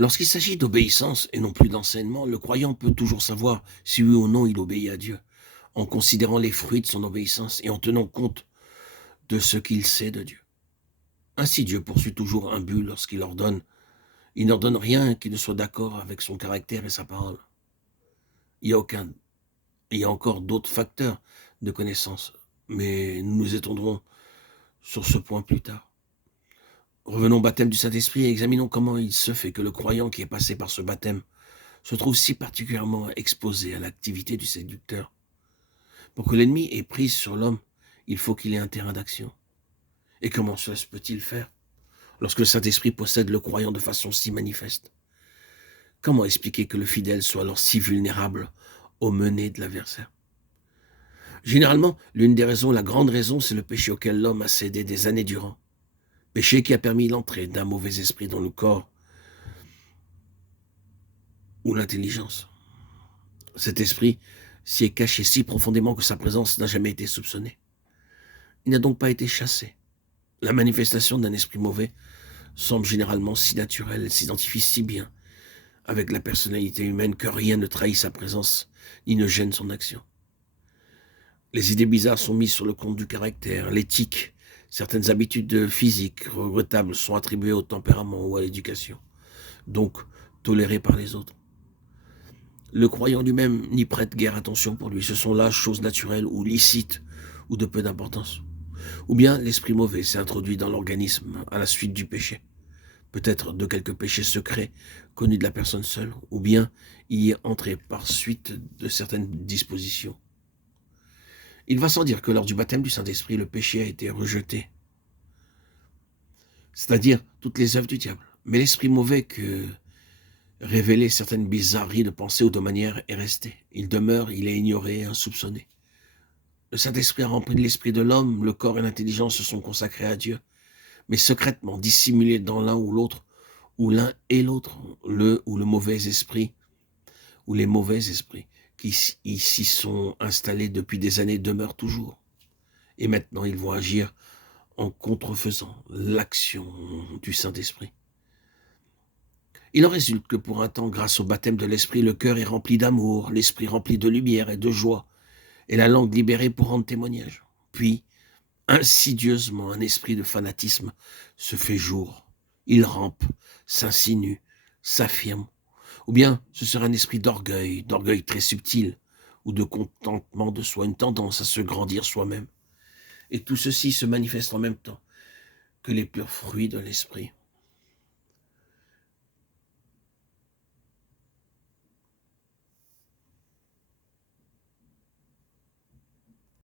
Lorsqu'il s'agit d'obéissance et non plus d'enseignement, le croyant peut toujours savoir si oui ou non il obéit à Dieu, en considérant les fruits de son obéissance et en tenant compte de ce qu'il sait de Dieu. Ainsi, Dieu poursuit toujours un but lorsqu'il ordonne. Il n'ordonne rien qui ne soit d'accord avec son caractère et sa parole. Il y a aucun, il y a encore d'autres facteurs de connaissance, mais nous nous étendrons sur ce point plus tard. Revenons au baptême du Saint-Esprit et examinons comment il se fait que le croyant qui est passé par ce baptême se trouve si particulièrement exposé à l'activité du séducteur. Pour que l'ennemi ait prise sur l'homme, il faut qu'il ait un terrain d'action. Et comment cela se peut-il faire lorsque le Saint-Esprit possède le croyant de façon si manifeste? Comment expliquer que le fidèle soit alors si vulnérable aux menées de l'adversaire? Généralement, l'une des raisons, la grande raison, c'est le péché auquel l'homme a cédé des années durant. Péché qui a permis l'entrée d'un mauvais esprit dans le corps ou l'intelligence. Cet esprit s'y est caché si profondément que sa présence n'a jamais été soupçonnée. Il n'a donc pas été chassé. La manifestation d'un esprit mauvais semble généralement si naturelle, elle s'identifie si bien avec la personnalité humaine que rien ne trahit sa présence ni ne gêne son action. Les idées bizarres sont mises sur le compte du caractère, l'éthique, certaines habitudes physiques regrettables sont attribuées au tempérament ou à l'éducation, donc tolérées par les autres. Le croyant lui-même n'y prête guère attention pour lui, ce sont là choses naturelles ou licites ou de peu d'importance. Ou bien l'esprit mauvais s'est introduit dans l'organisme à la suite du péché, peut-être de quelques péchés secrets connus de la personne seule, ou bien y est entré par suite de certaines dispositions. Il va sans dire que lors du baptême du Saint-Esprit, le péché a été rejeté, c'est-à-dire toutes les œuvres du diable. Mais l'esprit mauvais que révélait certaines bizarreries de pensée ou de manière est resté. Il demeure, il est ignoré, insoupçonné. Le Saint-Esprit a rempli de l'esprit de l'homme, le corps et l'intelligence se sont consacrés à Dieu, mais secrètement, dissimulés dans l'un ou l'autre, ou l'un et l'autre, le ou le mauvais esprit, ou les mauvais esprits qui s'y sont installés depuis des années demeurent toujours. Et maintenant, ils vont agir en contrefaisant l'action du Saint-Esprit. Il en résulte que pour un temps, grâce au baptême de l'Esprit, le cœur est rempli d'amour, l'esprit rempli de lumière et de joie, et la langue libérée pour rendre témoignage. Puis, insidieusement, un esprit de fanatisme se fait jour. Il rampe, s'insinue, s'affirme. Ou bien ce sera un esprit d'orgueil très subtil, ou de contentement de soi, une tendance à se grandir soi-même. Et tout ceci se manifeste en même temps que les purs fruits de l'esprit.